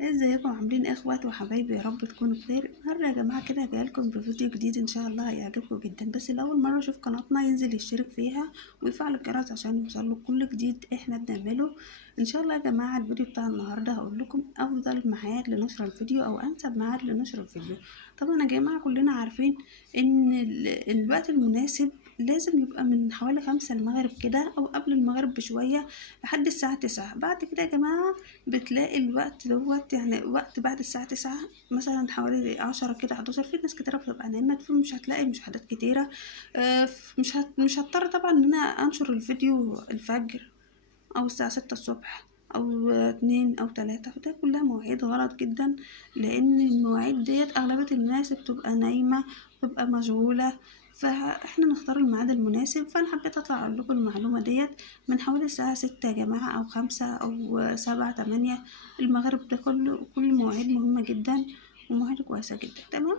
ازيكم عاملين ايه اخوات وحبايبي؟ يا رب تكونوا بخير. النهارده يا جماعه كده جايلكم بفيديو جديد ان شاء الله هيعجبكم جدا. بس الاول مره يشوف قناتنا ينزل يشترك فيها ويفعل الجرس عشان يوصله كل جديد احنا بنعمله ان شاء الله. يا جماعه الفيديو بتاع النهارده هقول لكم افضل ميعاد لنشر الفيديو او انسب ميعاد لنشر الفيديو. طبعا يا جماعه كلنا عارفين ان الوقت المناسب لازم يبقى من حوالي 5 المغرب كده او قبل المغرب بشويه لحد الساعه 9. بعد كده يا جماعه بتلاقي الوقت دوت، يعني وقت بعد الساعة 9 مثلا حوالي 10 كده 11، في ناس كتيرة بتبقى نايمة فمش هتلاقي مشاهدات كتيرة. مش هضطر طبعا ان انا انشر الفيديو الفجر او الساعة 6 الصبح او 2 او 3، فده كلها مواعيد غلط جدا، لان المواعيد ديت اغلبية الناس بتبقى نايمة، بتبقى مشغولة. فاحنا نختار الميعاد المناسب. فانا حبيت اطلع اقول لكم المعلومة ديت من حوالي الساعة 6 يا جماعة او 5 او 7 8 المغرب. ده كل مواعيد مهمة جدا ومواعيد كويسة جدا. تمام.